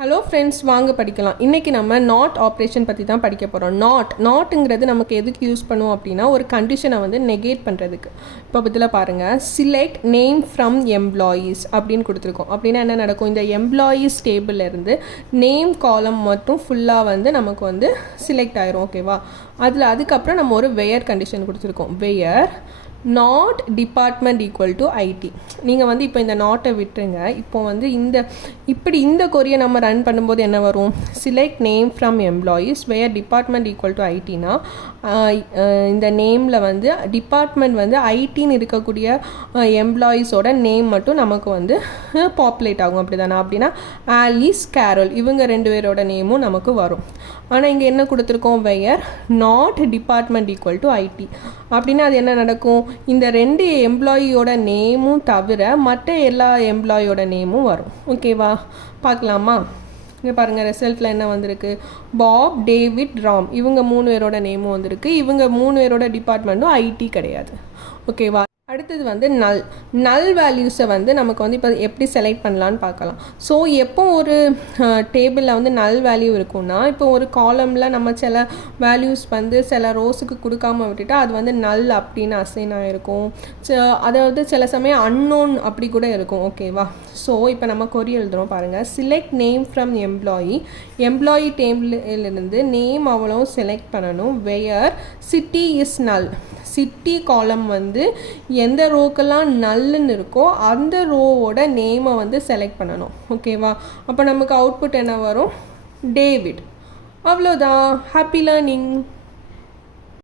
Hello friends, வாங்க படிக்கலாம். இன்றைக்கி நம்ம நாட் ஆப்ரேஷன் பற்றி தான் படிக்க போகிறோம். நாட்டுங்கிறது நமக்கு எதுக்கு யூஸ் பண்ணுவோம் அப்படின்னா, ஒரு கண்டிஷனை வந்து நெகேட் பண்ணுறதுக்கு. இப்போ பற்றியில் பாருங்கள், சிலெக்ட் நேம் ஃப்ரம் எம்ப்ளாயீஸ் அப்படின்னு கொடுத்துருக்கோம். அப்படின்னா என்ன நடக்கும், இந்த எம்ப்ளாயீஸ் டேபிள்லேருந்து நேம் காலம் மட்டும் ஃபுல்லாக வந்து நமக்கு வந்து சிலெக்ட் ஆயிரும். ஓகேவா? அதுக்கப்புறம் நம்ம ஒரு வெயர் கண்டிஷன் கொடுத்துருக்கோம். Where not department equal to ID. நீங்கள் வந்து இப்போ இந்த நாட்டை விட்டுருங்க. இப்போ வந்து இந்த கொரியை நம்ம ரன் பண்ணும்போது என்ன வரும், select name from employees where department equal to ஐடினா, இந்த நேமில் வந்து டிபார்ட்மெண்ட் வந்து ஐடின்னு இருக்கக்கூடிய எம்ப்ளாயீஸோட நேம் மட்டும் நமக்கு வந்து பாப்புலேட் ஆகும். அப்படி தானே? அப்படின்னா ஆலிஸ், கேரோல் இவங்க 2 பேரோட நேமும் நமக்கு வரும். ஆனால் இங்கே என்ன கொடுத்துருக்கோம், where not department equal to ID. அப்படின்னா அது என்ன நடக்கும், இந்த 2 எம்ப்ளாயியோட நேமும் தவிர மற்ற எல்லா எம்ப்ளாயோட நேமும் வரும். ஓகேவா? பார்க்கலாமா? இங்கே பாருங்கள், ரிசல்ட்டில் என்ன வந்திருக்கு, பாப், டேவிட், ராம் இவங்க 3 பேரோட நேமும் வந்திருக்கு. இவங்க 3 பேரோட டிபார்ட்மெண்ட்டும் ஐடி கிடையாது. ஓகேவா? அடுத்தது வந்து நல் வேல்யூஸை வந்து நமக்கு வந்து இப்போ எப்படி செலக்ட் பண்ணலான்னு பார்க்கலாம். ஸோ எப்போ ஒரு டேபிளில் வந்து நல் வேல்யூ இருக்குன்னா, இப்போ ஒரு காலமில் நம்ம சில வேல்யூஸ் வந்து சில ரோஸுக்கு கொடுக்காமல் விட்டுட்டா அது வந்து நல் அப்படின்னு அசைன் ஆகிருக்கும். அதாவது சில சமயம் அன்னோன் அப்படி கூட இருக்கும். ஓகேவா? ஸோ இப்போ நம்ம கொரி எழுதுகிறோம் பாருங்கள், சிலெக்ட் நேம் ஃப்ரம் எம்ப்ளாயி டேபிளிலிருந்து நேம் அவ்வளோ செலக்ட் பண்ணணும். Where city is null. City column வந்து எந்த ரோக்கெல்லாம் நல்லுன்னு இருக்கோ அந்த ரோவோட நேமை வந்து செலக்ட் பண்ணணும். ஓகேவா? அப்போ நமக்கு அவுட்புட் என்ன வரும், டேவிட். அவ்வளோதான். Happy learning.